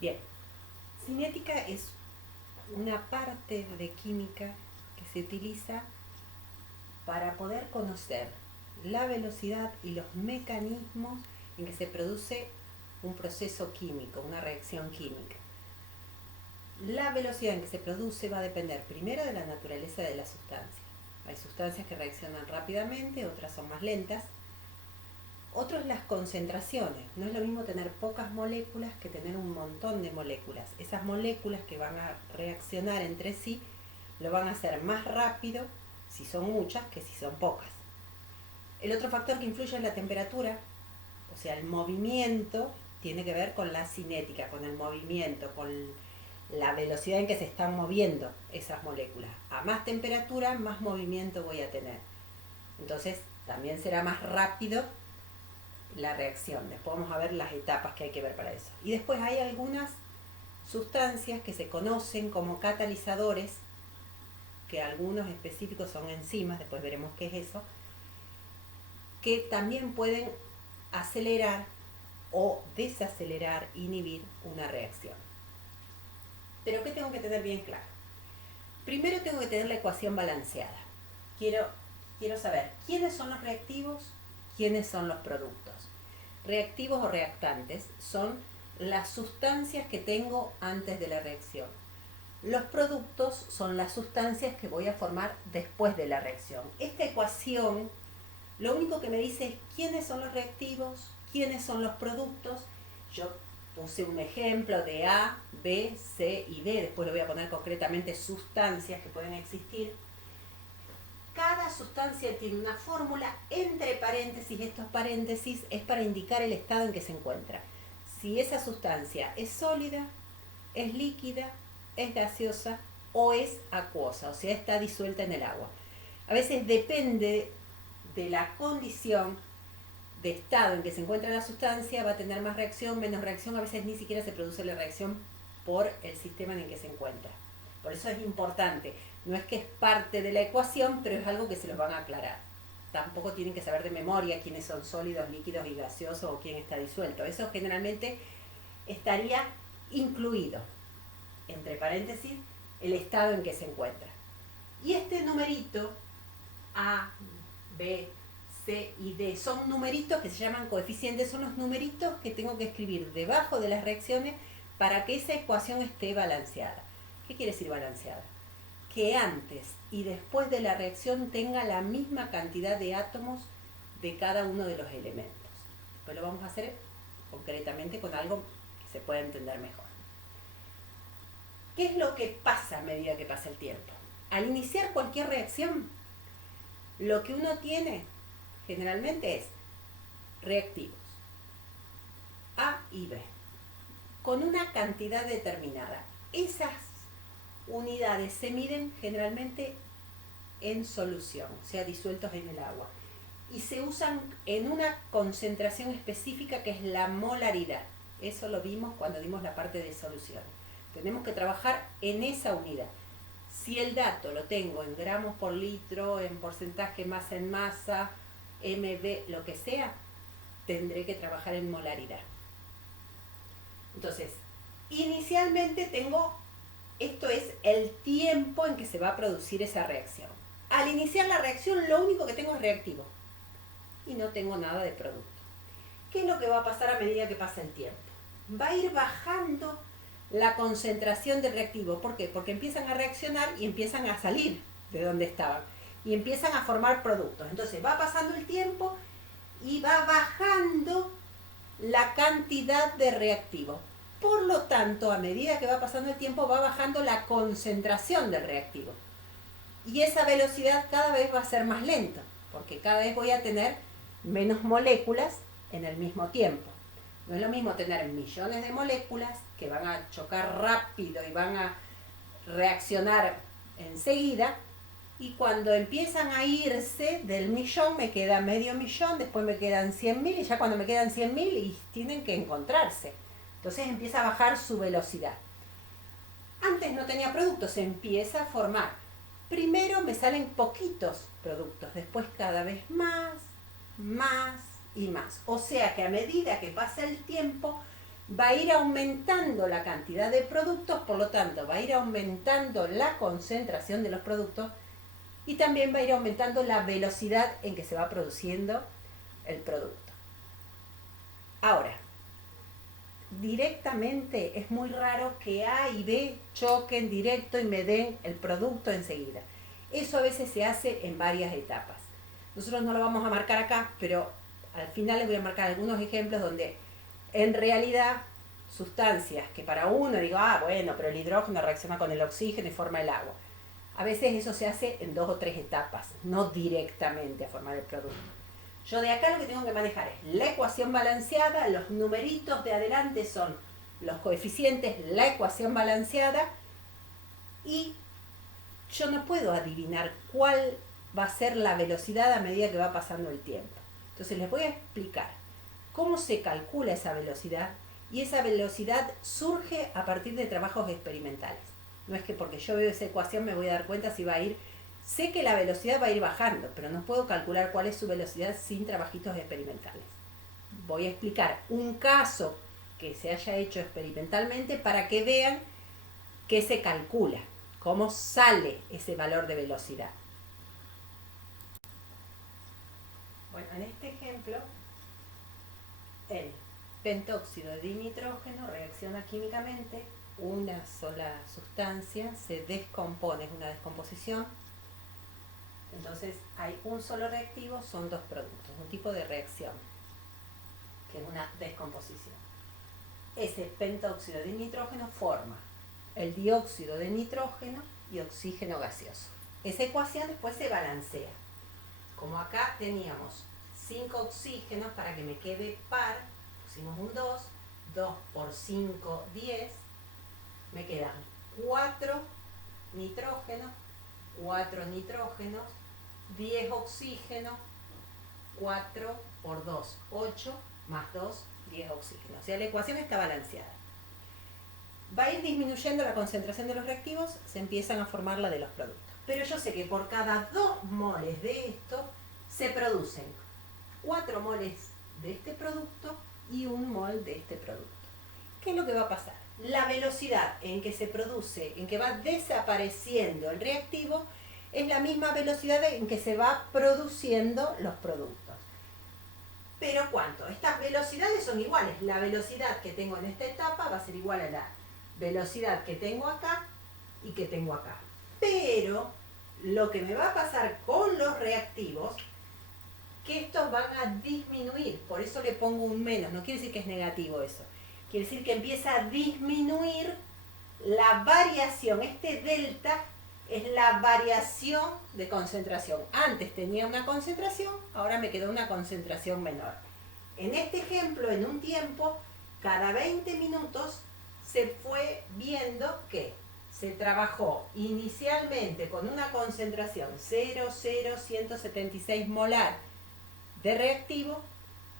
Bien, cinética es una parte de química que se utiliza para poder conocer la velocidad y los mecanismos en que se produce un proceso químico, una reacción química. La velocidad en que se produce va a depender primero de la naturaleza de la sustancia. Hay sustancias que reaccionan rápidamente, otras son más lentas. Otro es las concentraciones. No es lo mismo tener pocas moléculas que tener un montón de moléculas. Esas moléculas que van a reaccionar entre sí lo van a hacer más rápido si son muchas que si son pocas. El otro factor que influye es la temperatura, o sea, el movimiento tiene que ver con la cinética, con el movimiento, con la velocidad en que se están moviendo esas moléculas. A más temperatura, más movimiento voy a tener. Entonces, también será más rápido la reacción. Después vamos a ver las etapas que hay que ver para eso. Y después hay algunas sustancias que se conocen como catalizadores, que algunos específicos son enzimas, después veremos qué es eso, que también pueden acelerar o desacelerar, inhibir una reacción. Pero ¿qué tengo que tener bien claro? Primero tengo que tener la ecuación balanceada. Quiero saber quiénes son los reactivos, quiénes son los productos. Reactivos o reactantes son las sustancias que tengo antes de la reacción. Los productos son las sustancias que voy a formar después de la reacción. Esta ecuación lo único que me dice es quiénes son los reactivos, quiénes son los productos. Yo puse un ejemplo de A, B, C y D. Después le voy a poner concretamente sustancias que pueden existir. Cada sustancia tiene una fórmula entre paréntesis. Estos paréntesis es para indicar el estado en que se encuentra. Si esa sustancia es sólida, es líquida, es gaseosa o es acuosa, o sea, está disuelta en el agua. A veces depende de la condición de estado en que se encuentra la sustancia, va a tener más reacción, menos reacción, a veces ni siquiera se produce la reacción por el sistema en el que se encuentra. Por eso es importante, no es que es parte de la ecuación, pero es algo que se los van a aclarar. Tampoco tienen que saber de memoria quiénes son sólidos, líquidos y gaseosos o quién está disuelto. Eso generalmente estaría incluido, entre paréntesis, el estado en que se encuentra. Y este numerito, A, B, C y D, son numeritos que se llaman coeficientes, son los numeritos que tengo que escribir debajo de las reacciones para que esa ecuación esté balanceada. ¿Qué quiere decir balanceada? Que antes y después de la reacción tenga la misma cantidad de átomos de cada uno de los elementos. Después lo vamos a hacer concretamente con algo que se pueda entender mejor. ¿Qué es lo que pasa a medida que pasa el tiempo? Al iniciar cualquier reacción, lo que uno tiene generalmente es reactivos A y B con una cantidad determinada. Esas unidades se miden generalmente en solución, o sea, disueltos en el agua, y se usan en una concentración específica que es la molaridad. Eso lo vimos cuando dimos la parte de solución. Tenemos que trabajar en esa unidad. Si el dato lo tengo en gramos por litro, en porcentaje masa en masa, MB, lo que sea, tendré que trabajar en molaridad. Entonces, inicialmente tengo, esto es el tiempo en que se va a producir esa reacción. Al iniciar la reacción, lo único que tengo es reactivo y no tengo nada de producto. ¿Qué es lo que va a pasar a medida que pasa el tiempo? Va a ir bajando la concentración del reactivo. ¿Por qué? Porque empiezan a reaccionar y empiezan a salir de donde estaban y empiezan a formar productos. Entonces va pasando el tiempo y va bajando la cantidad de reactivo. Por lo tanto, a medida que va pasando el tiempo, va bajando la concentración del reactivo. Y esa velocidad cada vez va a ser más lenta, porque cada vez voy a tener menos moléculas en el mismo tiempo. No es lo mismo tener millones de moléculas que van a chocar rápido y van a reaccionar enseguida, y cuando empiezan a irse del millón me queda medio millón, después me quedan 100.000 y ya cuando me quedan 100.000 y tienen que encontrarse. Entonces empieza a bajar su velocidad. Antes no tenía productos, se empieza a formar. Primero me salen poquitos productos, después cada vez más y más. O sea que a medida que pasa el tiempo, va a ir aumentando la cantidad de productos, por lo tanto va a ir aumentando la concentración de los productos y también va a ir aumentando la velocidad en que se va produciendo el producto. Ahora, directamente es muy raro que A y B choquen directo y me den el producto enseguida. Eso a veces se hace en varias etapas. Nosotros no lo vamos a marcar acá, pero al final les voy a marcar algunos ejemplos donde en realidad sustancias que para uno diga, bueno, pero el hidrógeno reacciona con el oxígeno y forma el agua. A veces eso se hace en 2 o 3 etapas, no directamente a formar el producto. Yo de acá lo que tengo que manejar es la ecuación balanceada, los numeritos de adelante son los coeficientes, la ecuación balanceada, y yo no puedo adivinar cuál va a ser la velocidad a medida que va pasando el tiempo. Entonces les voy a explicar cómo se calcula esa velocidad, y esa velocidad surge a partir de trabajos experimentales. No es que porque yo veo esa ecuación me voy a dar cuenta si va a ir. Sé que la velocidad va a ir bajando, pero no puedo calcular cuál es su velocidad sin trabajitos experimentales. Voy a explicar un caso que se haya hecho experimentalmente para que vean qué se calcula, cómo sale ese valor de velocidad. Bueno, en este ejemplo, el pentóxido de dinitrógeno reacciona químicamente, una sola sustancia se descompone, es una descomposición. Entonces hay un solo reactivo, son 2 productos, un tipo de reacción, que es una descomposición. Ese pentóxido de nitrógeno forma el dióxido de nitrógeno y oxígeno gaseoso. Esa ecuación después se balancea. Como acá teníamos 5 oxígenos, para que me quede par, pusimos un 2, 2 por 5, 10, me quedan 4 nitrógenos, 4 nitrógenos, 10 oxígenos, 4 por 2, 8, más 2, 10 oxígenos. O sea, la ecuación está balanceada. Va a ir disminuyendo la concentración de los reactivos, se empiezan a formar la de los productos. Pero yo sé que por cada 2 moles de esto se producen 4 moles de este producto y 1 mol de este producto. ¿Qué es lo que va a pasar? La velocidad en que se produce, en que va desapareciendo el reactivo, es la misma velocidad en que se va produciendo los productos. ¿Pero cuánto? Estas velocidades son iguales. La velocidad que tengo en esta etapa va a ser igual a la velocidad que tengo acá y que tengo acá. Pero lo que me va a pasar con los reactivos, que estos van a disminuir. Por eso le pongo un menos. No quiere decir que es negativo eso. Quiere decir que empieza a disminuir la variación. Este delta es la variación de concentración. Antes tenía una concentración, ahora me quedó una concentración menor. En este ejemplo, en un tiempo, cada 20 minutos se fue viendo que se trabajó inicialmente con una concentración 0,0176 molar de reactivo,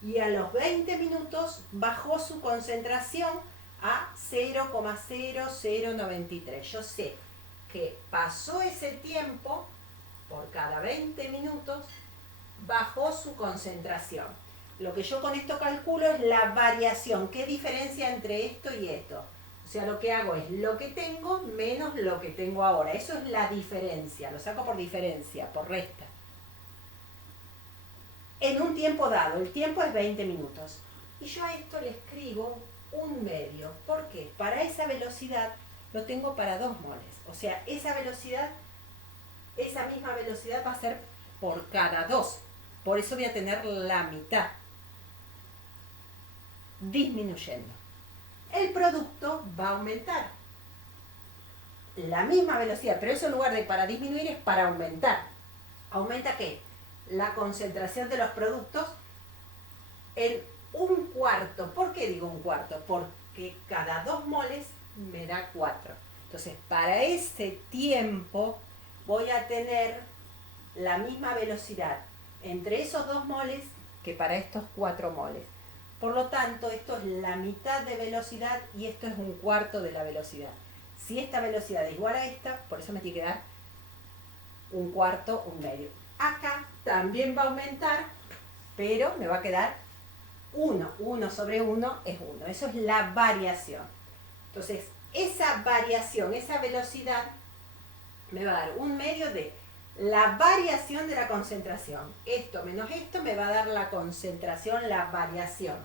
y a los 20 minutos bajó su concentración a 0,0093. Yo sé que pasó ese tiempo, por cada 20 minutos, bajó su concentración. Lo que yo con esto calculo es la variación, qué diferencia entre esto y esto. O sea, lo que hago es lo que tengo menos lo que tengo ahora. Eso es la diferencia, lo saco por diferencia, por resta. En un tiempo dado, el tiempo es 20 minutos. Y yo a esto le escribo un medio. ¿Por qué? Para esa velocidad lo tengo para 2 moles. O sea, esa velocidad, esa misma velocidad va a ser por cada 2. Por eso voy a tener la mitad, disminuyendo. El producto va a aumentar. La misma velocidad, pero eso en lugar de para disminuir es para aumentar. ¿Aumenta qué? La concentración de los productos en 1/4. ¿Por qué digo 1/4? Porque cada 2 moles me da 4. Entonces, para ese tiempo voy a tener la misma velocidad entre esos 2 moles que para estos 4 moles. Por lo tanto, esto es la mitad de velocidad y esto es 1/4 de la velocidad. Si esta velocidad es igual a esta, por eso me tiene que dar 1/4, 1/2. Acá también va a aumentar, pero me va a quedar 1 sobre 1 es 1. Eso es la variación. Entonces, esa variación, esa velocidad, me va a dar un medio de la variación de la concentración. Esto menos esto me va a dar la concentración, la variación.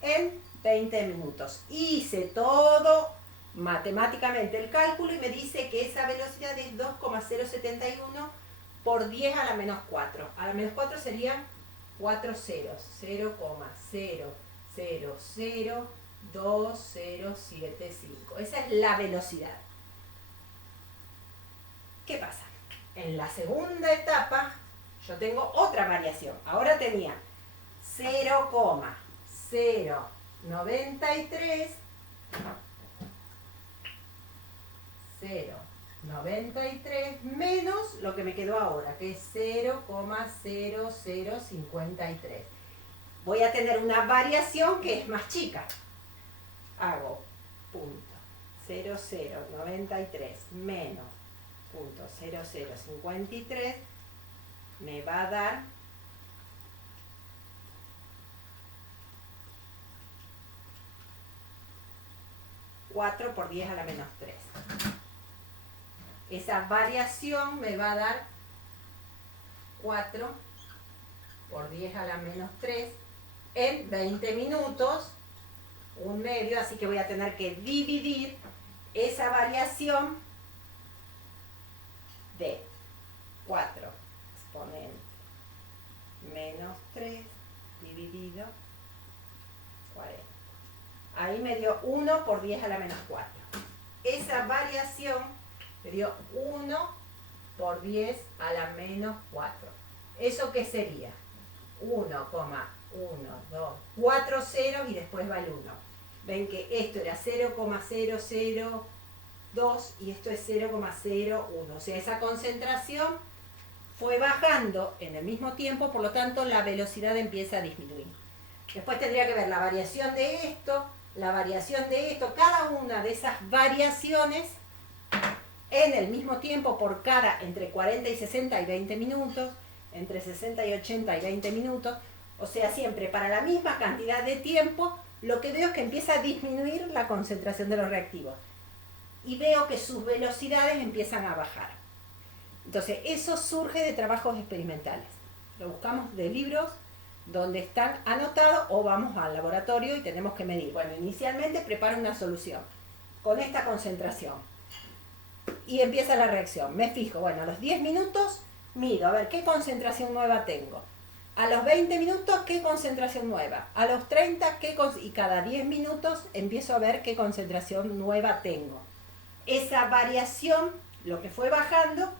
En 20 minutos. Hice todo matemáticamente el cálculo y me dice que esa velocidad es 2,071 por 10 a la menos 4. A la menos 4 serían 4 ceros. 0,0002075. Esa es la velocidad. ¿Qué pasa? En la segunda etapa yo tengo otra variación. Ahora tenía 0,093 menos lo que me quedó ahora, que es 0,0053. Voy a tener una variación que es más chica. Hago punto 0093 menos punto 0053 me va a dar 4 por 10 a la menos 3. Esa variación me va a dar 4 por 10 a la menos 3 en 20 minutos, un medio, así que voy a tener que dividir esa variación de 4 exponente menos 3 dividido 40. Ahí me dio 1 por 10 a la menos 4. Esa variación me dio 1 por 10 a la menos 4. ¿Eso qué sería? 1,4 ceros y después va el 1. Ven que esto era 0,002 y esto es 0,01. O sea, esa concentración fue bajando en el mismo tiempo, por lo tanto la velocidad empieza a disminuir. Después tendría que ver la variación de esto, la variación de esto, cada una de esas variaciones en el mismo tiempo por cada entre 40 y 60 y 20 minutos, entre 60 y 80 y 20 minutos, o sea, siempre para la misma cantidad de tiempo, lo que veo es que empieza a disminuir la concentración de los reactivos. Y veo que sus velocidades empiezan a bajar. Entonces, eso surge de trabajos experimentales. Lo buscamos de libros donde están anotados o vamos al laboratorio y tenemos que medir. Bueno, inicialmente preparo una solución con esta concentración y empieza la reacción. Me fijo, bueno, a los 10 minutos mido, a ver, ¿qué concentración nueva tengo? A los 20 minutos, ¿qué concentración nueva? A los 30, y cada 10 minutos empiezo a ver qué concentración nueva tengo. Esa variación, lo que fue bajando,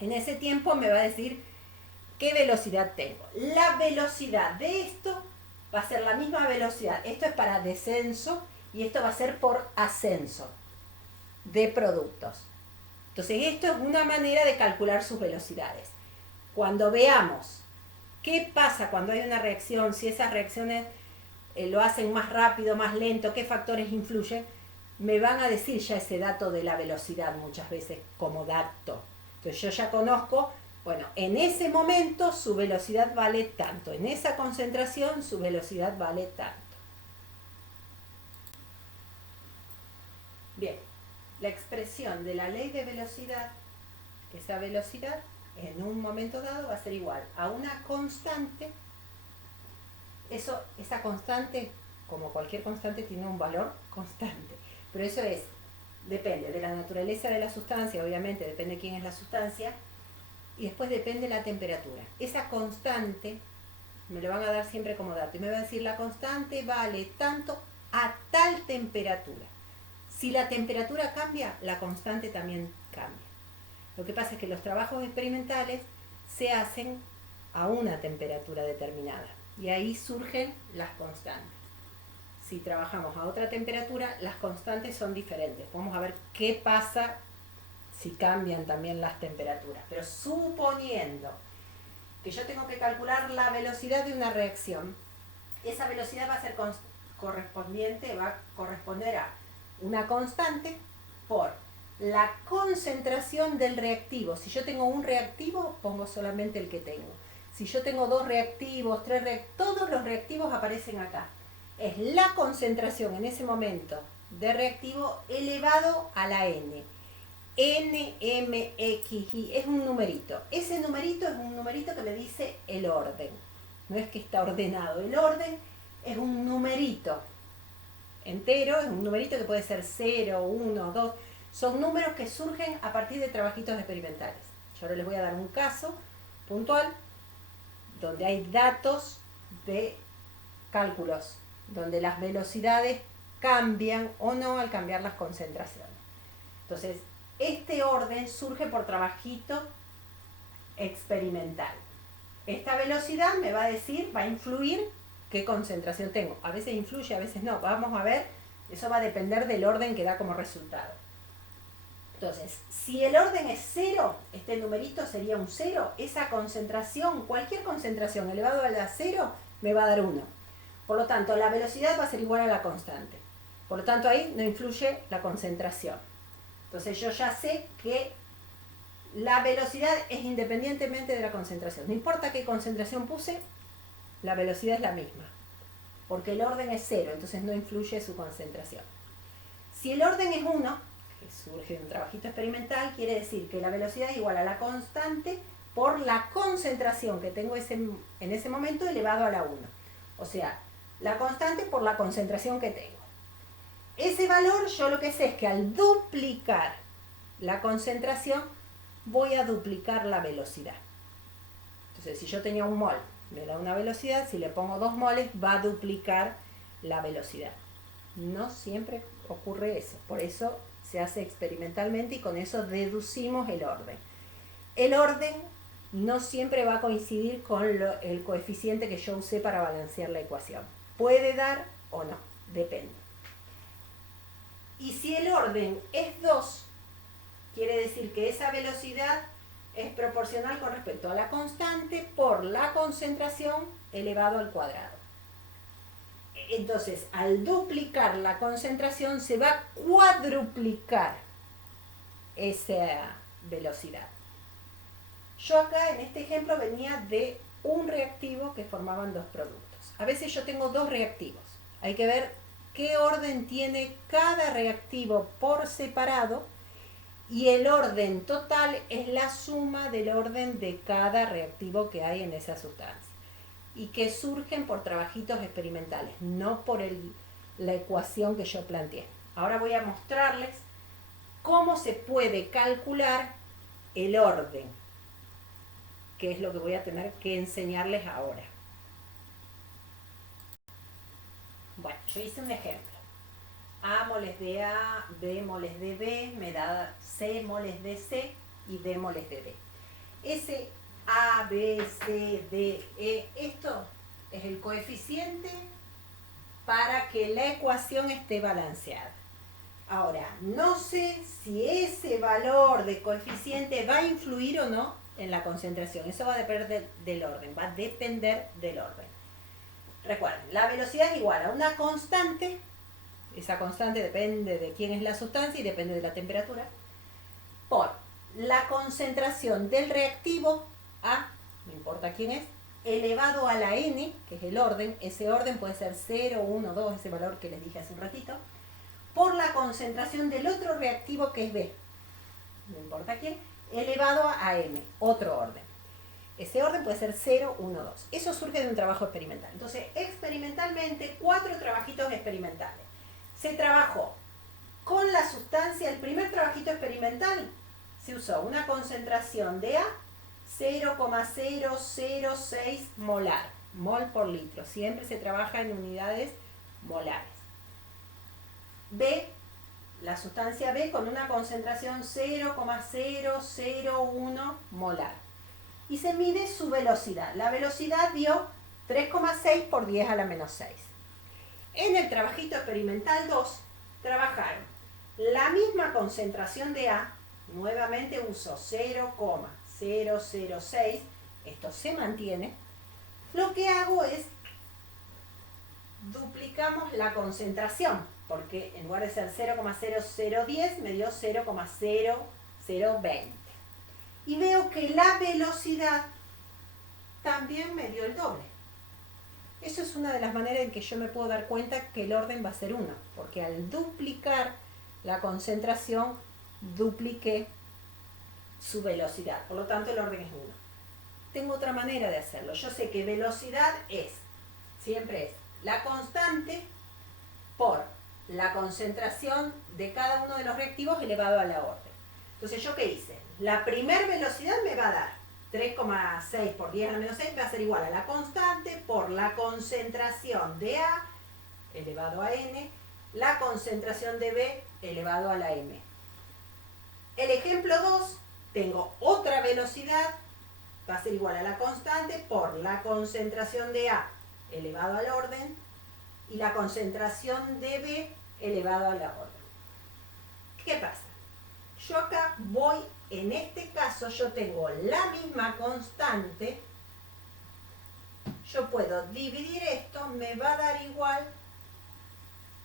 en ese tiempo me va a decir qué velocidad tengo. La velocidad de esto va a ser la misma velocidad. Esto es para descenso y esto va a ser por ascenso de productos. Entonces, esto es una manera de calcular sus velocidades. Cuando veamos qué pasa cuando hay una reacción, si esas reacciones lo hacen más rápido, más lento, qué factores influyen, me van a decir ya ese dato de la velocidad muchas veces como dato. Entonces yo ya conozco, bueno, en ese momento su velocidad vale tanto, en esa concentración su velocidad vale tanto. Bien, la expresión de la ley de velocidad, esa velocidad en un momento dado va a ser igual a una constante. Esa constante, como cualquier constante, tiene un valor constante, pero eso depende de la naturaleza de la sustancia, obviamente depende de quién es la sustancia, y después depende de la temperatura. Esa constante me lo van a dar siempre como dato y me va a decir la constante vale tanto a tal temperatura. Si la temperatura cambia, la constante también cambia. Lo que pasa es que los trabajos experimentales se hacen a una temperatura determinada y ahí surgen las constantes. Si trabajamos a otra temperatura, las constantes son diferentes. Vamos a ver qué pasa si cambian también las temperaturas. Pero suponiendo que yo tengo que calcular la velocidad de una reacción, esa velocidad va a ser correspondiente, va a corresponder a una constante por la concentración del reactivo. Si yo tengo un reactivo, pongo solamente el que tengo. si yo tengo 2 reactivos, 3 reactivos, todos los reactivos aparecen acá. Es la concentración en ese momento de reactivo elevado a la n. N, M, X, Y, es un numerito. Ese numerito es un numerito que me dice el orden. No es que está ordenado. El orden es un numerito entero, es un numerito que puede ser 0, 1, 2. Son números que surgen a partir de trabajitos experimentales. Yo ahora les voy a dar un caso puntual donde hay datos de cálculos, donde las velocidades cambian o no al cambiar las concentraciones. Entonces, este orden surge por trabajito experimental. Esta velocidad me va a decir, va a influir qué concentración tengo. A veces influye, a veces no. Vamos a ver, eso va a depender del orden que da como resultado. Entonces, si el orden es 0, este numerito sería un 0, esa concentración, cualquier concentración elevado a la 0, me va a dar 1. Por lo tanto, la velocidad va a ser igual a la constante. Por lo tanto, ahí no influye la concentración. Entonces, yo ya sé que la velocidad es independientemente de la concentración. No importa qué concentración puse, la velocidad es la misma. Porque el orden es 0, entonces no influye su concentración. Si el orden es 1, que surge de un trabajito experimental, quiere decir que la velocidad es igual a la constante por la concentración que tengo en ese momento elevado a la 1. O sea, la constante por la concentración que tengo. Ese valor yo lo que sé es que al duplicar la concentración voy a duplicar la velocidad. Entonces, si yo tenía 1 mol, me da una velocidad, si le pongo 2 moles va a duplicar la velocidad. No siempre ocurre eso, por eso se hace experimentalmente y con eso deducimos el orden. El orden no siempre va a coincidir con el coeficiente que yo usé para balancear la ecuación. Puede dar o no, depende. Y si el orden es 2, quiere decir que esa velocidad es proporcional con respecto a la constante por la concentración elevado al cuadrado. Entonces, al duplicar la concentración se va a cuadruplicar esa velocidad. Yo acá en este ejemplo venía de un reactivo que formaban 2 productos. A veces yo tengo 2 reactivos. Hay que ver qué orden tiene cada reactivo por separado y el orden total es la suma del orden de cada reactivo que hay en esa sustancia y que surgen por trabajitos experimentales, no por la ecuación que yo planteé. Ahora voy a mostrarles cómo se puede calcular el orden, que es lo que voy a tener que enseñarles ahora. Bueno, yo hice un ejemplo. A moles de A, B moles de B, me da C moles de C y D moles de D. Ese A, B, C, D, E, esto es el coeficiente para que la ecuación esté balanceada. Ahora, no sé si ese valor de coeficiente va a influir o no en la concentración. Eso va a depender del orden, va a depender del orden. Recuerden, la velocidad es igual a una constante. Esa constante depende de quién es la sustancia y depende de la temperatura, por la concentración del reactivo A, no importa quién es, elevado a la n, que es el orden. Ese orden puede ser 0, 1, 2, ese valor que les dije hace un ratito, por la concentración del otro reactivo que es B, no importa quién, elevado a m, otro orden. Ese orden puede ser 0, 1, 2. Eso surge de un trabajo experimental. Entonces, experimentalmente, 4 trabajitos experimentales. Se trabajó con la sustancia, el primer trabajito experimental se usó una concentración de A 0,006 molar, mol por litro. Siempre se trabaja en unidades molares. B, la sustancia B con una concentración 0,001 molar. Y se mide su velocidad. La velocidad dio 3,6 por 10 a la menos 6. En el trabajito experimental 2, trabajaron la misma concentración de A, nuevamente uso 0,006, esto se mantiene. Lo que hago es, duplicamos la concentración, porque en lugar de ser 0,0010, me dio 0,0020. Y veo que la velocidad también me dio el doble. Eso es una de las maneras en que yo me puedo dar cuenta que el orden va a ser 1, porque al duplicar la concentración, dupliqué su velocidad, por lo tanto el orden es 1. Tengo otra manera de hacerlo. Yo sé que velocidad siempre es la constante por la concentración de cada uno de los reactivos elevado a la orden. Entonces, ¿yo qué hice? La primer velocidad me va a dar 3,6 por 10 a la menos 6 va a ser igual a la constante por la concentración de A elevado a N, la concentración de B elevado a la M. El ejemplo 2, tengo otra velocidad, va a ser igual a la constante por la concentración de A elevado al orden y la concentración de B elevado a la orden. ¿Qué pasa? Yo acá voy, en este caso yo tengo la misma constante, yo puedo dividir esto, me va a dar igual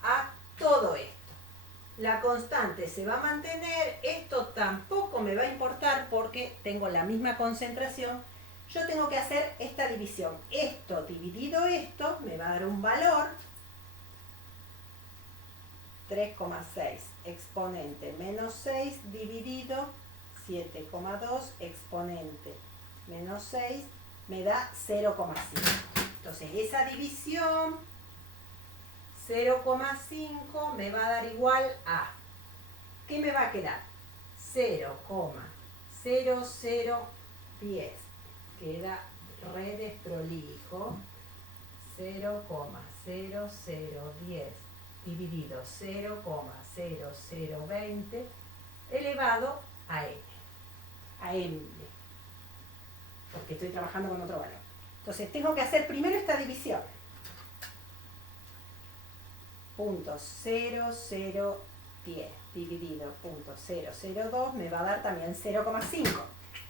a todo esto. La constante se va a mantener, esto tampoco me va a importar porque tengo la misma concentración. Yo tengo que hacer esta división. Esto dividido esto me va a dar un valor 3,6 exponente menos 6 dividido 7,2 exponente menos 6 me da 0,5. Entonces esa división 0,5 me va a dar igual a, ¿qué me va a quedar? 0,0010, queda re desprolijo, 0,0010 dividido 0,0020 elevado a m, porque estoy trabajando con otro valor. Entonces tengo que hacer primero esta división. Punto 0,010 dividido punto 0,02 me va a dar también 0,5.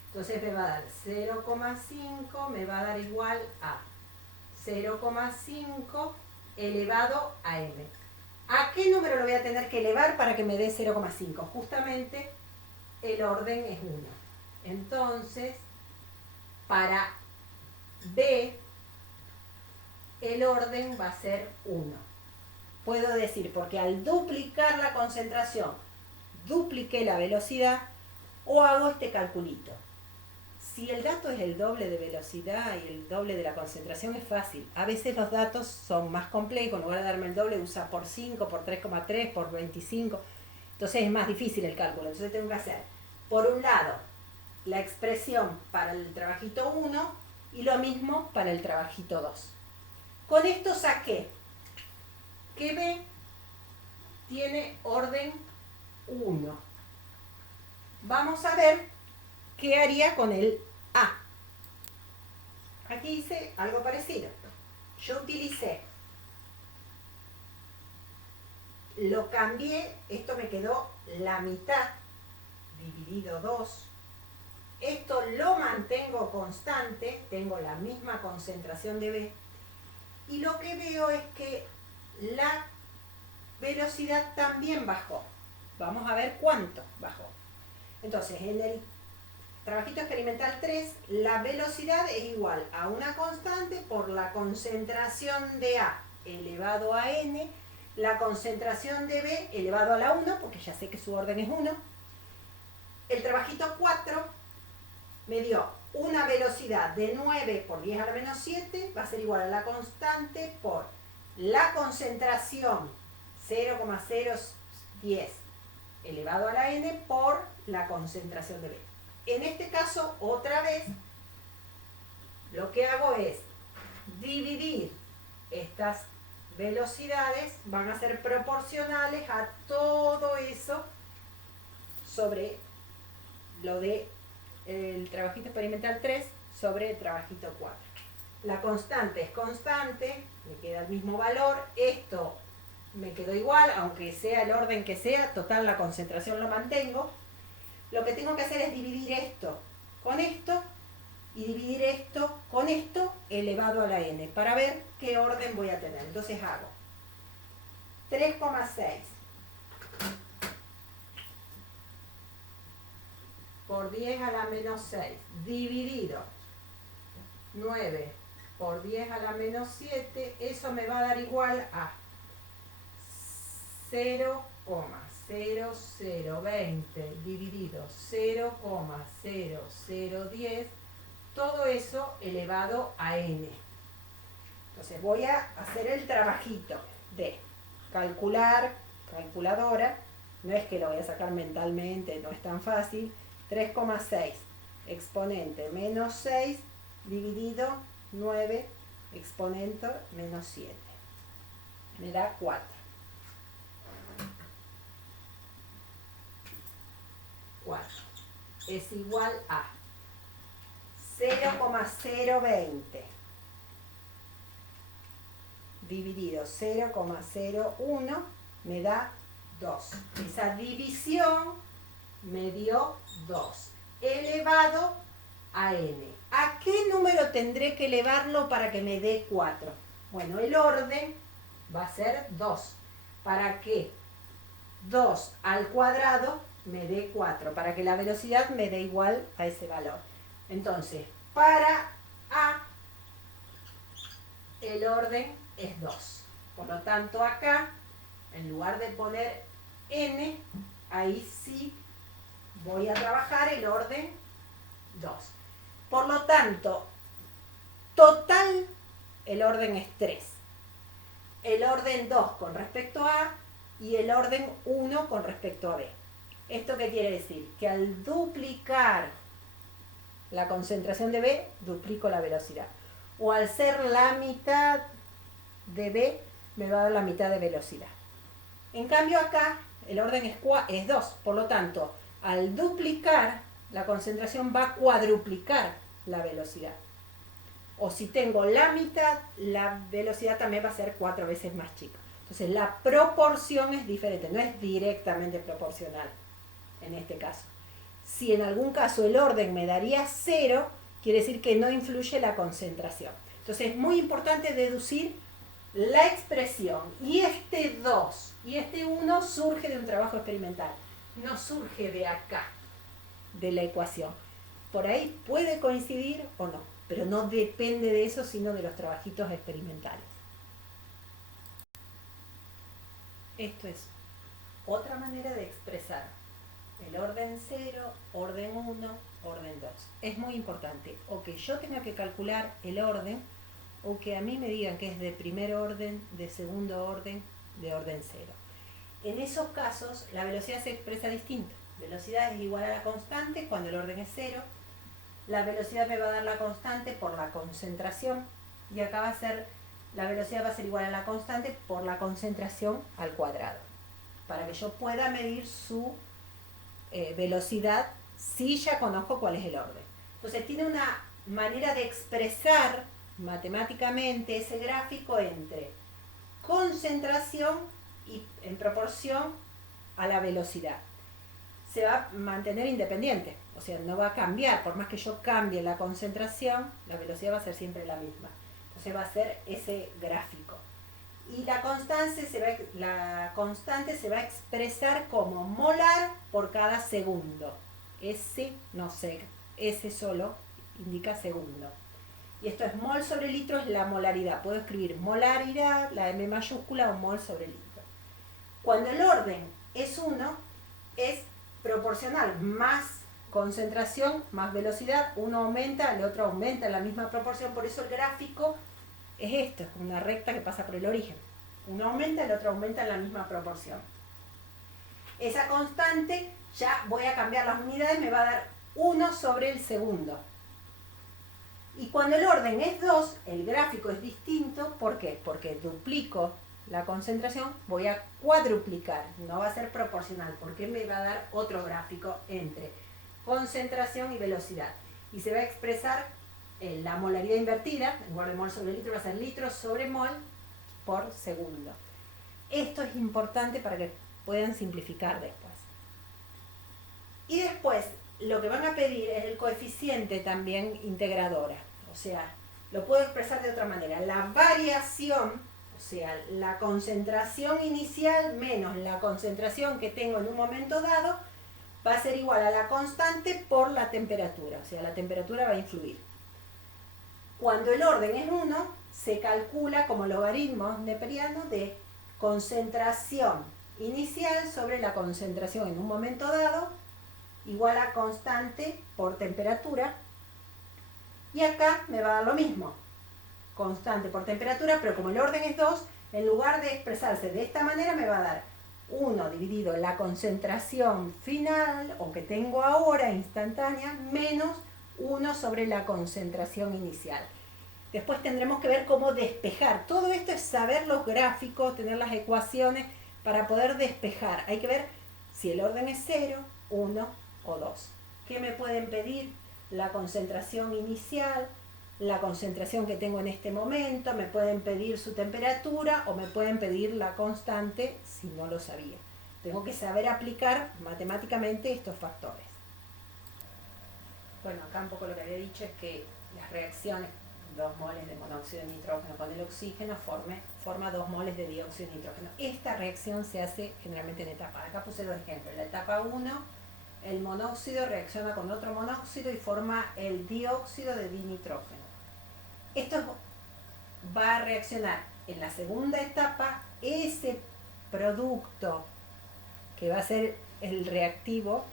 Entonces me va a dar 0,5, me va a dar igual a 0,5 elevado a m. ¿A qué número lo voy a tener que elevar para que me dé 0,5? Justamente el orden es 1. Entonces, para B, el orden va a ser 1. Puedo decir, porque al duplicar la concentración, dupliqué la velocidad, o hago este calculito. Si el dato es el doble de velocidad y el doble de la concentración es fácil. A veces los datos son más complejos, en lugar de darme el doble usa por 5, por 3,3, por 25. Entonces es más difícil el cálculo. Entonces tengo que hacer, por un lado, la expresión para el trabajito 1 y lo mismo para el trabajito 2. Con esto saqué que B tiene orden 1. Vamos a ver qué haría con el A. Aquí hice algo parecido. Yo utilicé, lo cambié, esto me quedó la mitad dividido 2. Esto lo mantengo constante, tengo la misma concentración de B. Y lo que veo es que la velocidad también bajó. Vamos a ver cuánto bajó. Entonces, en el trabajito experimental 3, la velocidad es igual a una constante por la concentración de A elevado a n, la concentración de B elevado a la 1, porque ya sé que su orden es 1. El trabajito 4 me dio una velocidad de 9 por 10 a la menos 7, va a ser igual a la constante por la concentración 0,010 elevado a la n por la concentración de B. En este caso, otra vez, lo que hago es dividir estas velocidades, van a ser proporcionales a todo eso sobre lo de el trabajito experimental 3 sobre el trabajito 4. La constante es constante, me queda el mismo valor, esto me quedó igual, aunque sea el orden que sea, total la concentración lo mantengo. Lo que tengo que hacer es dividir esto con esto y dividir esto con esto elevado a la n para ver qué orden voy a tener. Entonces hago 3,6 por 10 a la menos 6 dividido 9 por 10 a la menos 7, eso me va a dar igual a 0,0020 dividido 0,0010, todo eso elevado a n. Entonces voy a hacer el trabajito de calcular, calculadora, no es que lo voy a sacar mentalmente, no es tan fácil, 3,6 exponente menos 6 dividido 9 exponente menos 7. Me da 4. 4 es igual a 0,020 dividido 0,01 me da 2. Esa división me dio 2 elevado a n. ¿A qué número tendré que elevarlo para que me dé 4? Bueno, el orden va a ser 2. ¿Para qué? 2 al cuadrado me dé 4, para que la velocidad me dé igual a ese valor. Entonces, para A, el orden es 2. Por lo tanto, acá, en lugar de poner n, ahí sí voy a trabajar el orden 2. Por lo tanto, total, el orden es 3. El orden 2 con respecto a A y el orden 1 con respecto a B. ¿Esto qué quiere decir? Que al duplicar la concentración de B, duplico la velocidad. O al ser la mitad de B, me va a dar la mitad de velocidad. En cambio acá, el orden es 2. Por lo tanto, al duplicar, la concentración va a cuadruplicar la velocidad. O si tengo la mitad, la velocidad también va a ser 4 veces más chica. Entonces la proporción es diferente, no es directamente proporcional en este caso. Si en algún caso el orden me daría 0, quiere decir que no influye la concentración. Entonces es muy importante deducir la expresión. Y este 2 y este 1 surge de un trabajo experimental, no surge de acá, de la ecuación. Por ahí puede coincidir o no, pero no depende de eso, sino de los trabajitos experimentales. Esto es otra manera de expresar el orden 0, orden 1, orden 2. Es muy importante o que yo tenga que calcular el orden o que a mí me digan que es de primer orden, de segundo orden, de orden 0. En esos casos la velocidad se expresa distinto. Velocidad es igual a la constante cuando el orden es 0. La velocidad me va a dar la constante por la concentración y acá va a ser, la velocidad va a ser igual a la constante por la concentración al cuadrado, para que yo pueda medir su velocidad si ya conozco cuál es el orden. Entonces tiene una manera de expresar matemáticamente ese gráfico entre concentración y en proporción a la velocidad. Se va a mantener independiente, o sea, no va a cambiar, por más que yo cambie la concentración, la velocidad va a ser siempre la misma. Entonces va a ser ese gráfico. Y la constante se va a expresar como molar por cada segundo. S, no sé, S solo indica segundo. Y esto es mol sobre litro, es la molaridad. Puedo escribir molaridad, la M mayúscula o mol sobre litro. Cuando el orden es 1, es proporcional, más concentración, más velocidad, uno aumenta, el otro aumenta en la misma proporción, por eso el gráfico es esto, es una recta que pasa por el origen. Uno aumenta, el otro aumenta en la misma proporción. Esa constante, ya voy a cambiar las unidades, me va a dar 1 sobre el segundo. Y cuando el orden es 2, el gráfico es distinto, ¿por qué? Porque duplico la concentración, voy a cuadruplicar, no va a ser proporcional, porque me va a dar otro gráfico entre concentración y velocidad. Y se va a expresar la molaridad invertida, en lugar de mol sobre litro va a ser litro sobre mol por segundo. Esto es importante para que puedan simplificar después. Y después, lo que van a pedir es el coeficiente también integradora. O sea, lo puedo expresar de otra manera. La variación, o sea, la concentración inicial menos la concentración que tengo en un momento dado, va a ser igual a la constante por la temperatura. O sea, la temperatura va a influir. Cuando el orden es 1, se calcula como logaritmo neperiano de concentración inicial sobre la concentración en un momento dado, igual a constante por temperatura. Y acá me va a dar lo mismo, constante por temperatura, pero como el orden es 2, en lugar de expresarse de esta manera, me va a dar 1 dividido la concentración final, o que tengo ahora, instantánea, menos 1 sobre la concentración inicial. Después tendremos que ver cómo despejar. Todo esto es saber los gráficos, tener las ecuaciones para poder despejar. Hay que ver si el orden es 0, 1 o 2. ¿Qué me pueden pedir? La concentración inicial, la concentración que tengo en este momento, me pueden pedir su temperatura o me pueden pedir la constante si no lo sabía. Tengo que saber aplicar matemáticamente estos factores. Bueno, acá un poco lo que había dicho es que las reacciones, 2 moles de monóxido de nitrógeno con el oxígeno forma 2 moles de dióxido de nitrógeno. Esta reacción se hace generalmente en etapas. Acá puse 2 ejemplos. En la etapa 1, el monóxido reacciona con otro monóxido y forma el dióxido de dinitrógeno. Esto va a reaccionar en la segunda etapa. Ese producto que va a ser el reactivo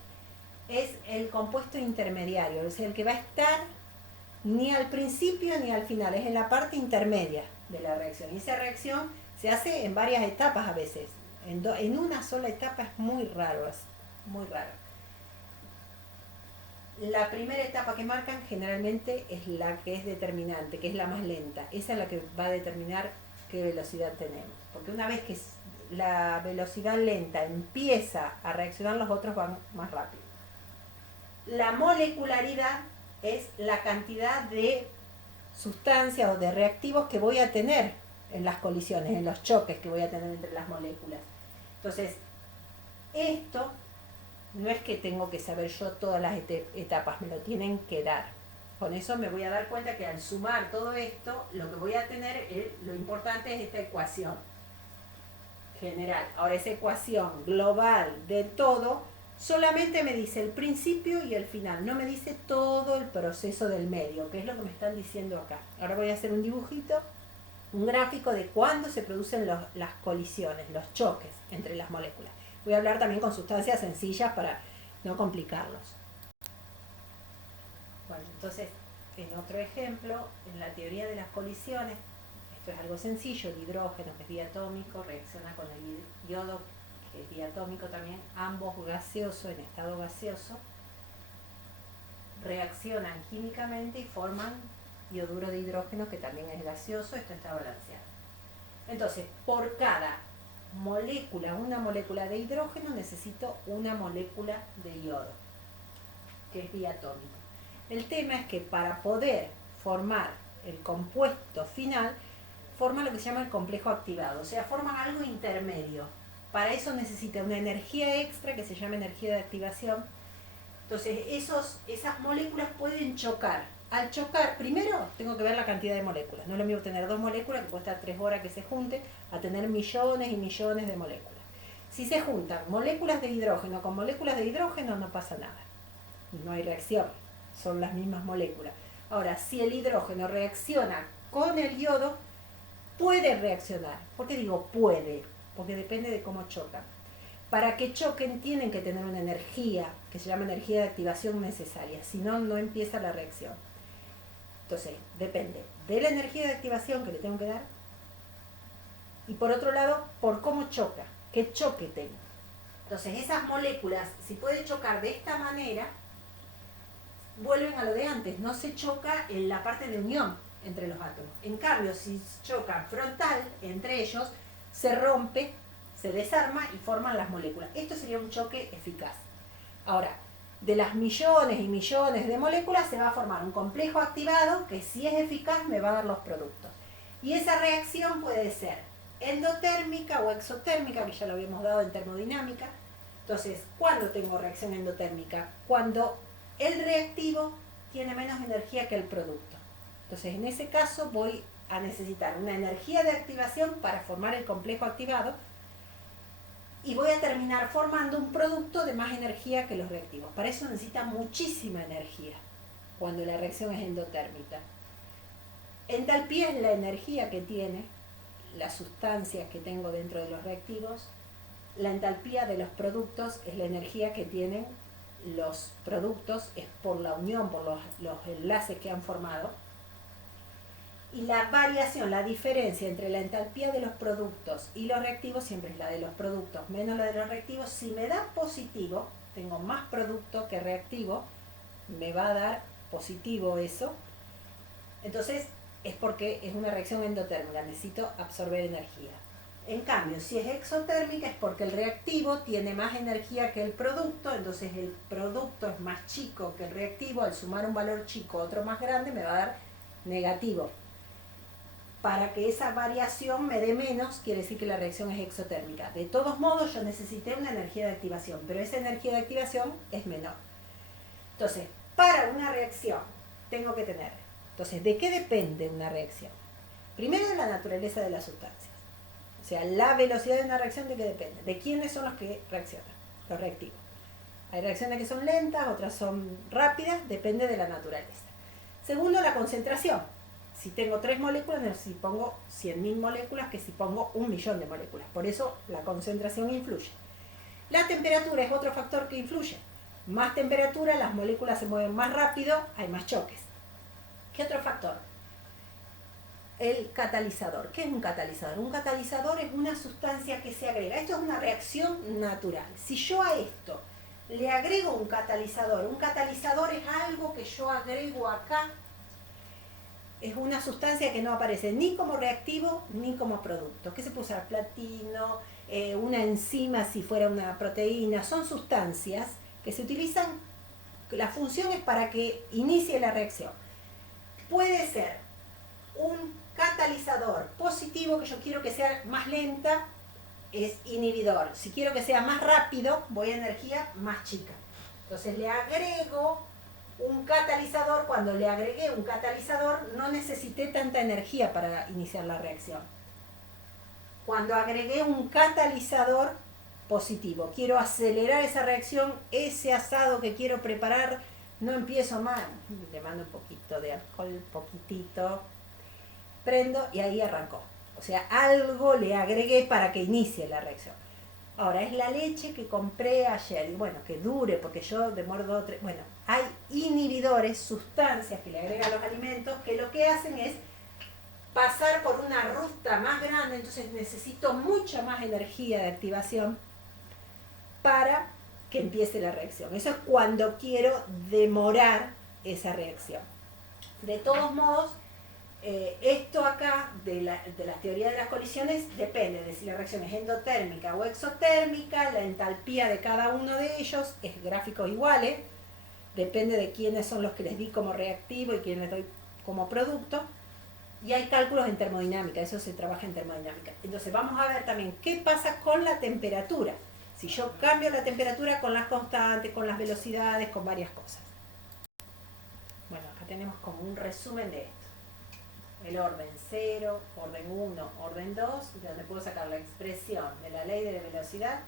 es el compuesto intermediario, es el que va a estar ni al principio ni al final, es en la parte intermedia de la reacción. Y esa reacción se hace en varias etapas a veces. En una sola etapa es muy raro, muy raro. La primera etapa que marcan generalmente es la que es determinante, que es la más lenta. Esa es la que va a determinar qué velocidad tenemos. Porque una vez que la velocidad lenta empieza a reaccionar, los otros van más rápido. La molecularidad es la cantidad de sustancias o de reactivos que voy a tener en las colisiones, en los choques que voy a tener entre las moléculas. Entonces, esto no es que tengo que saber yo todas las etapas, me lo tienen que dar. Con eso me voy a dar cuenta que al sumar todo esto, lo que voy a tener, lo importante es esta ecuación general. Ahora, esa ecuación global de todo solamente me dice el principio y el final, no me dice todo el proceso del medio, que es lo que me están diciendo acá. Ahora voy a hacer un dibujito, un gráfico de cuándo se producen las colisiones, los choques entre las moléculas. Voy a hablar también con sustancias sencillas para no complicarlos. Bueno, entonces, en otro ejemplo, en la teoría de las colisiones, esto es algo sencillo, el hidrógeno, que es diatómico, reacciona con el yodo, que es diatómico también, ambos gaseosos, en estado gaseoso, reaccionan químicamente y forman yoduro de hidrógeno, que también es gaseoso. Esto está balanceado. Entonces, por cada molécula, una molécula de hidrógeno, necesito una molécula de yodo, que es diatómico. El tema es que para poder formar el compuesto final, forma lo que se llama el complejo activado, o sea, forman algo intermedio. Para eso necesita una energía extra que se llama energía de activación. Entonces, esas moléculas pueden chocar. Al chocar, primero tengo que ver la cantidad de moléculas. No es lo mismo tener 2 moléculas, que puede estar 3 horas que se junten, a tener millones y millones de moléculas. Si se juntan moléculas de hidrógeno con moléculas de hidrógeno, no pasa nada. No hay reacción, son las mismas moléculas. Ahora, si el hidrógeno reacciona con el yodo, puede reaccionar. ¿Por qué digo puede? Porque depende de cómo chocan. Para que choquen tienen que tener una energía, que se llama energía de activación necesaria, si no, no empieza la reacción. Entonces, depende de la energía de activación que le tengo que dar y por otro lado, por cómo choca, qué choque tengo. Entonces, esas moléculas, si pueden chocar de esta manera, vuelven a lo de antes, no se choca en la parte de unión entre los átomos. En cambio, si chocan frontal entre ellos, se rompe, se desarma y forman las moléculas. Esto sería un choque eficaz. Ahora, de las millones y millones de moléculas se va a formar un complejo activado que, si es eficaz, me va a dar los productos. Y esa reacción puede ser endotérmica o exotérmica, que ya lo habíamos dado en termodinámica. Entonces, ¿cuándo tengo reacción endotérmica? Cuando el reactivo tiene menos energía que el producto. Entonces, en ese caso voy a necesitar una energía de activación para formar el complejo activado y voy a terminar formando un producto de más energía que los reactivos. Para eso necesita muchísima energía cuando la reacción es endotérmica. Entalpía es la energía que tiene las sustancias que tengo dentro de los reactivos. La entalpía de los productos es la energía que tienen los productos, es por la unión, por los enlaces que han formado. Y la variación, la diferencia entre la entalpía de los productos y los reactivos siempre es la de los productos menos la de los reactivos. Si me da positivo, tengo más producto que reactivo, me va a dar positivo eso. Entonces es porque es una reacción endotérmica, necesito absorber energía. En cambio, si es exotérmica es porque el reactivo tiene más energía que el producto, entonces el producto es más chico que el reactivo, al sumar un valor chico otro más grande me va a dar negativo. Para que esa variación me dé menos, quiere decir que la reacción es exotérmica. De todos modos, yo necesité una energía de activación, pero esa energía de activación es menor. Entonces, para una reacción, tengo que tener. Entonces, ¿de qué depende una reacción? Primero, de la naturaleza de las sustancias. O sea, la velocidad de una reacción, ¿de qué depende? De quiénes son los que reaccionan, los reactivos. Hay reacciones que son lentas, otras son rápidas, depende de la naturaleza. Segundo, la concentración. Si tengo 3 moléculas, no sé si pongo 100.000 moléculas que si pongo 1.000.000 de moléculas. Por eso la concentración influye. La temperatura es otro factor que influye. Más temperatura, las moléculas se mueven más rápido, hay más choques. ¿Qué otro factor? El catalizador. ¿Qué es un catalizador? Un catalizador es una sustancia que se agrega. Esto es una reacción natural. Si yo a esto le agrego un catalizador es algo que yo agrego acá, es una sustancia que no aparece ni como reactivo ni como producto. ¿Qué se puede usar? Platino, una enzima si fuera una proteína. Son sustancias que se utilizan, la función es para que inicie la reacción. Puede ser un catalizador positivo, que yo quiero que sea más lenta, es inhibidor. Si quiero que sea más rápido, voy a energía más chica. Entonces le agrego un catalizador. Cuando le agregué un catalizador, no necesité tanta energía para iniciar la reacción. Cuando agregué un catalizador positivo, quiero acelerar esa reacción, ese asado que quiero preparar, no empiezo mal, le mando un poquito de alcohol, poquitito, prendo y ahí arrancó. O sea, algo le agregué para que inicie la reacción. Ahora, es la leche que compré ayer, y bueno, que dure, porque yo demoro 2 o 3... Bueno, hay inhibidores, sustancias que le agregan a los alimentos, que lo que hacen es pasar por una ruta más grande, entonces necesito mucha más energía de activación para que empiece la reacción. Eso es cuando quiero demorar esa reacción. De todos modos, esto acá de las teorías de las colisiones depende de si la reacción es endotérmica o exotérmica, la entalpía de cada uno de ellos es gráficos iguales, depende de quiénes son los que les di como reactivo y quiénes les doy como producto, y hay cálculos en termodinámica, eso se trabaja en termodinámica. Entonces vamos a ver también qué pasa con la temperatura, si yo cambio la temperatura con las constantes, con las velocidades, con varias cosas. Bueno, acá tenemos como un resumen de esto. El orden 0, orden 1, orden 2, donde puedo sacar la expresión de la ley de la velocidad,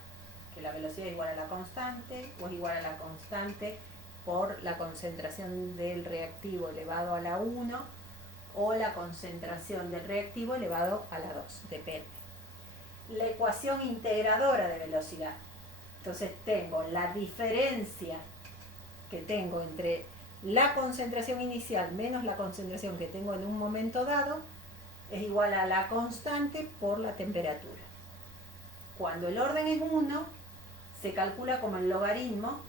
que la velocidad es igual a la constante, o es igual a la constante por la concentración del reactivo elevado a la 1, o la concentración del reactivo elevado a la 2, depende. La ecuación integradora de velocidad. Entonces tengo la diferencia que tengo entre la concentración inicial menos la concentración que tengo en un momento dado es igual a la constante por la temperatura. Cuando el orden es 1, se calcula como el logaritmo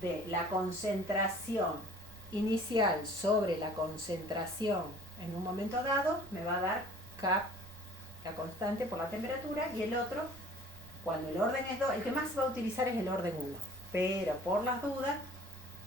de la concentración inicial sobre la concentración en un momento dado, me va a dar K, la constante por la temperatura, y el otro, cuando el orden es 2, el que más se va a utilizar es el orden 1, pero por las dudas,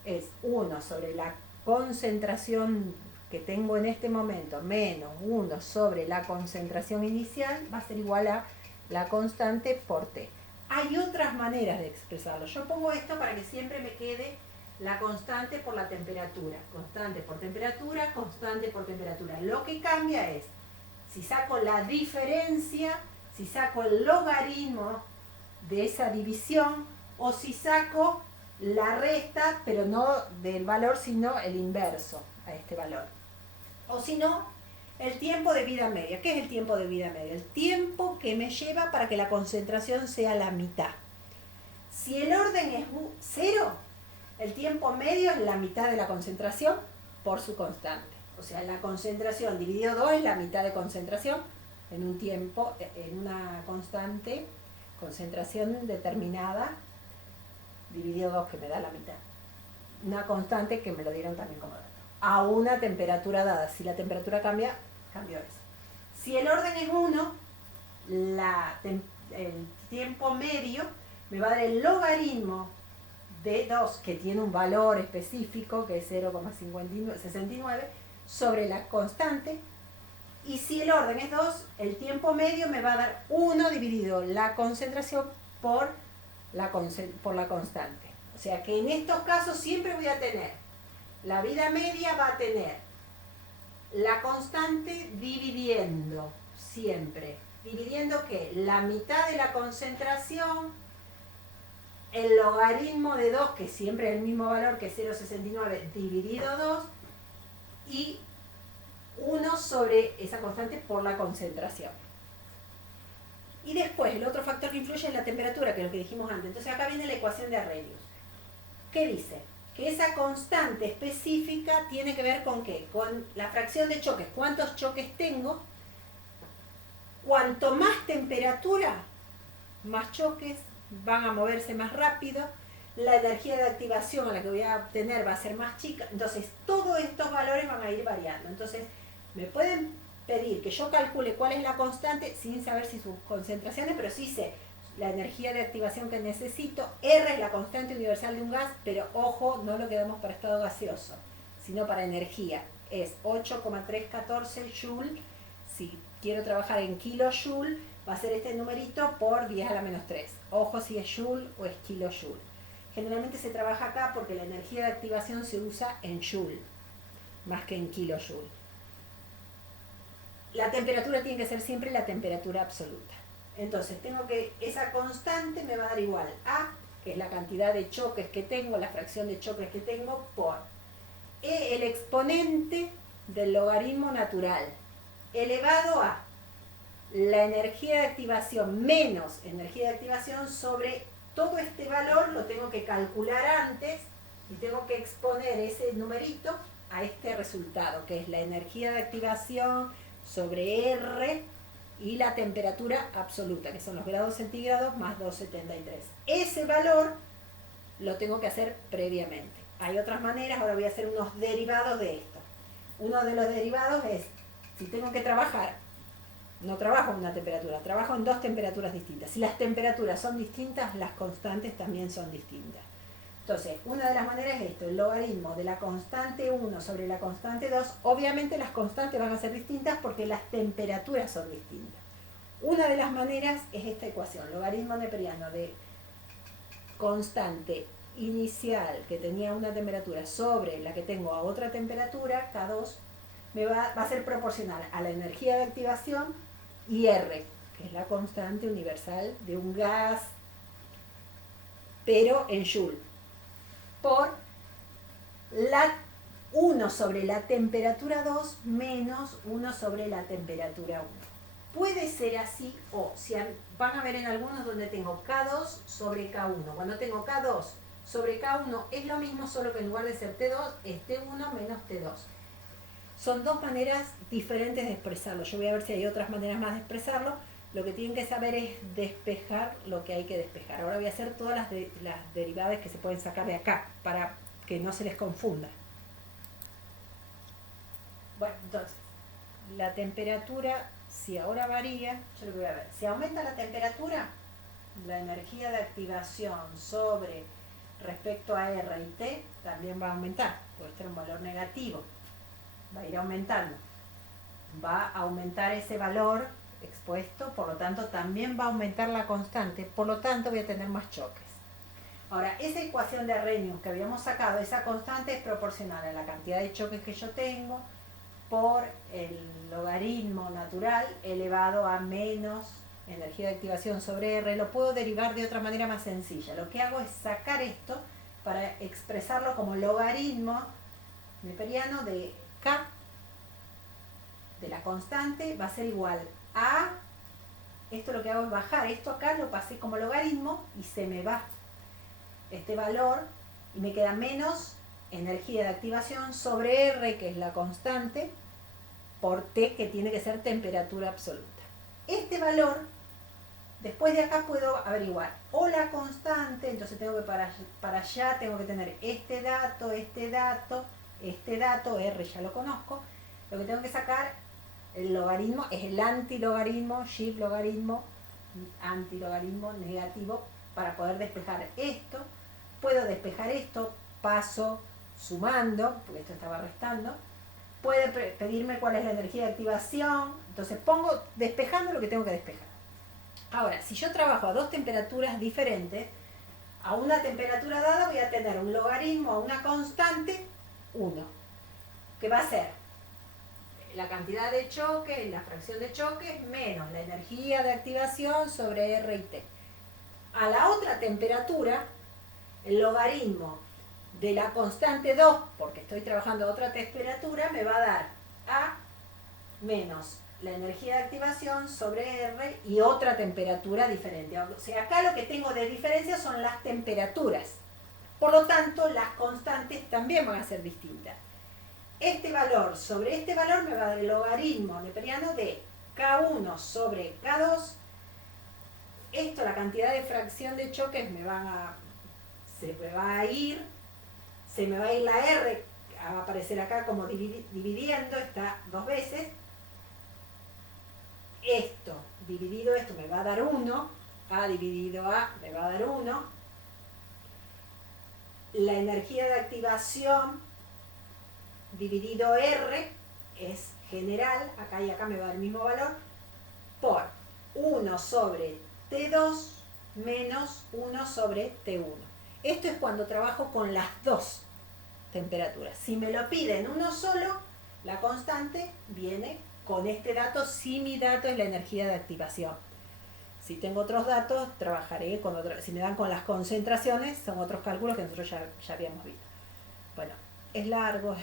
es 1 sobre la concentración que tengo en este momento menos 1 sobre la concentración inicial va a ser igual a la constante por T. Hay otras maneras de expresarlo. Yo pongo esto para que siempre me quede la constante por la temperatura. Constante por temperatura, constante por temperatura. Lo que cambia es si saco la diferencia, si saco el logaritmo de esa división o si saco la resta, pero no del valor, sino el inverso a este valor. O si no, El tiempo de vida media. ¿Qué es el tiempo de vida media? El tiempo que me lleva para que la concentración sea la mitad. Si el orden es 0, el tiempo medio es la mitad de la concentración por su constante. O sea, la concentración dividido 2 es la mitad de concentración en un tiempo, en una constante, concentración determinada, dividido 2 que me da la mitad. Una constante que me lo dieron también como dato. A una temperatura dada. Si la temperatura cambia, cambió eso. Si el orden es 1, el tiempo medio me va a dar el logaritmo de 2, que tiene un valor específico, que es 0,69, sobre la constante. Y si el orden es 2, el tiempo medio me va a dar 1 dividido la concentración por la constante. O sea que en estos casos siempre voy a tener, la vida media va a tener la constante dividiendo, siempre. ¿Dividiendo qué? La mitad de la concentración, el logaritmo de 2, que siempre es el mismo valor que 0,69, dividido 2, y 1 sobre esa constante por la concentración. Y después, el otro factor que influye es la temperatura, que es lo que dijimos antes. Entonces acá viene la ecuación de Arrhenius. ¿Qué dice? Que esa constante específica tiene que ver con ¿qué? Con la fracción de choques. ¿Cuántos choques tengo? Cuanto más temperatura, más choques, van a moverse más rápido, la energía de activación a la que voy a obtener va a ser más chica. Entonces, todos estos valores van a ir variando. Entonces, me pueden pedir que yo calcule cuál es la constante sin saber si sus concentraciones, pero sí sé la energía de activación que necesito. R es la constante universal de un gas, pero ojo, no lo que damos para estado gaseoso, sino para energía. Es 8,314 joule. Si quiero trabajar en kilojoule, va a ser este numerito por 10 a la menos 3. Ojo si es joule o es kilojoule. Generalmente se trabaja acá porque la energía de activación se usa en joule, más que en kilojoule. La temperatura tiene que ser siempre la temperatura absoluta. Entonces, esa constante me va a dar igual a, que es la cantidad de choques que tengo, la fracción de choques que tengo, por el exponente del logaritmo natural, elevado a la energía de activación menos energía de activación sobre todo este valor. Lo tengo que calcular antes y tengo que exponer ese numerito a este resultado, que es la energía de activación sobre R y la temperatura absoluta, que son los grados centígrados más 273. Ese valor lo tengo que hacer previamente. Hay otras maneras, ahora voy a hacer unos derivados de esto. Uno de los derivados es, si tengo que trabajar, no trabajo en una temperatura, trabajo en dos temperaturas distintas. Si las temperaturas son distintas, las constantes también son distintas. Entonces, una de las maneras es esto, el logaritmo de la constante 1 sobre la constante 2. Obviamente las constantes van a ser distintas porque las temperaturas son distintas. Una de las maneras es esta ecuación, logaritmo neperiano de constante inicial que tenía una temperatura sobre la que tengo a otra temperatura, K2, va a ser proporcional a la energía de activación y R, que es la constante universal de un gas, pero en joule, por la 1 sobre la temperatura 2 menos 1 sobre la temperatura 1. Puede ser así o van a ver en algunos donde tengo K2 sobre K1. Cuando tengo K2 sobre K1 es lo mismo, solo que en lugar de ser T2 es T1 menos T2. Son dos maneras diferentes de expresarlo. Yo voy a ver si hay otras maneras más de expresarlo. Lo que tienen que saber es despejar lo que hay que despejar. Ahora voy a hacer todas las derivadas que se pueden sacar de acá para que no se les confunda. Bueno, entonces, la temperatura, si ahora varía, yo lo voy a ver. Si aumenta la temperatura, la energía de activación sobre respecto a R y T también va a aumentar. Puede ser un valor negativo. Va a ir aumentando. Va a aumentar ese valor expuesto, por lo tanto también va a aumentar la constante, por lo tanto voy a tener más choques. Ahora, esa ecuación de Arrhenius que habíamos sacado, esa constante es proporcional a la cantidad de choques que yo tengo por el logaritmo natural elevado a menos energía de activación sobre R. Lo puedo derivar de otra manera más sencilla. Lo que hago es sacar esto para expresarlo como logaritmo neperiano de K de la constante va a ser igual a, esto lo que hago es bajar, esto acá lo pasé como logaritmo y se me va este valor y me queda menos energía de activación sobre R, que es la constante, por T, que tiene que ser temperatura absoluta. Este valor, después de acá puedo averiguar o la constante, entonces tengo que para allá tengo que tener este dato, R ya lo conozco, lo que tengo que sacar, el logaritmo es el antilogaritmo, shift logaritmo, antilogaritmo negativo, para poder despejar esto. Puedo despejar esto, paso sumando, porque esto estaba restando. Puede pedirme cuál es la energía de activación, entonces pongo despejando lo que tengo que despejar. Ahora, si yo trabajo a dos temperaturas diferentes, a una temperatura dada voy a tener un logaritmo a una constante 1, que va a ser la cantidad de choque, la fracción de choque, menos la energía de activación sobre R y T. A la otra temperatura, el logaritmo de la constante 2, porque estoy trabajando a otra temperatura, me va a dar A menos la energía de activación sobre R y otra temperatura diferente. O sea, acá lo que tengo de diferencia son las temperaturas. Por lo tanto, las constantes también van a ser distintas. Este valor sobre este valor me va a dar el logaritmo neperiano de K1 sobre K2. Esto, la cantidad de fracción de choques se me va a ir la R, va a aparecer acá como dividiendo, está dos veces. Esto dividido esto me va a dar 1, A dividido A me va a dar 1. La energía de activación dividido R es general, acá y acá me va a dar el mismo valor, por 1 sobre T2 menos 1 sobre T1. Esto es cuando trabajo con las dos temperaturas. Si me lo piden uno solo, la constante viene con este dato si mi dato es la energía de activación. Si tengo otros datos, trabajaré con otros. Si me dan con las concentraciones, son otros cálculos que nosotros ya habíamos visto. Bueno, es largo,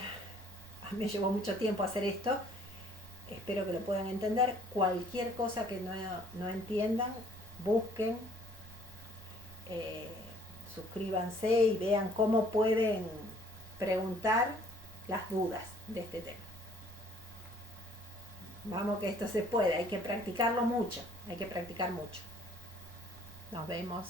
me llevó mucho tiempo hacer esto. Espero que lo puedan entender. Cualquier cosa que no entiendan, busquen, suscríbanse y vean cómo pueden preguntar las dudas de este tema. Vamos que esto se puede, hay que practicar mucho. Nos vemos.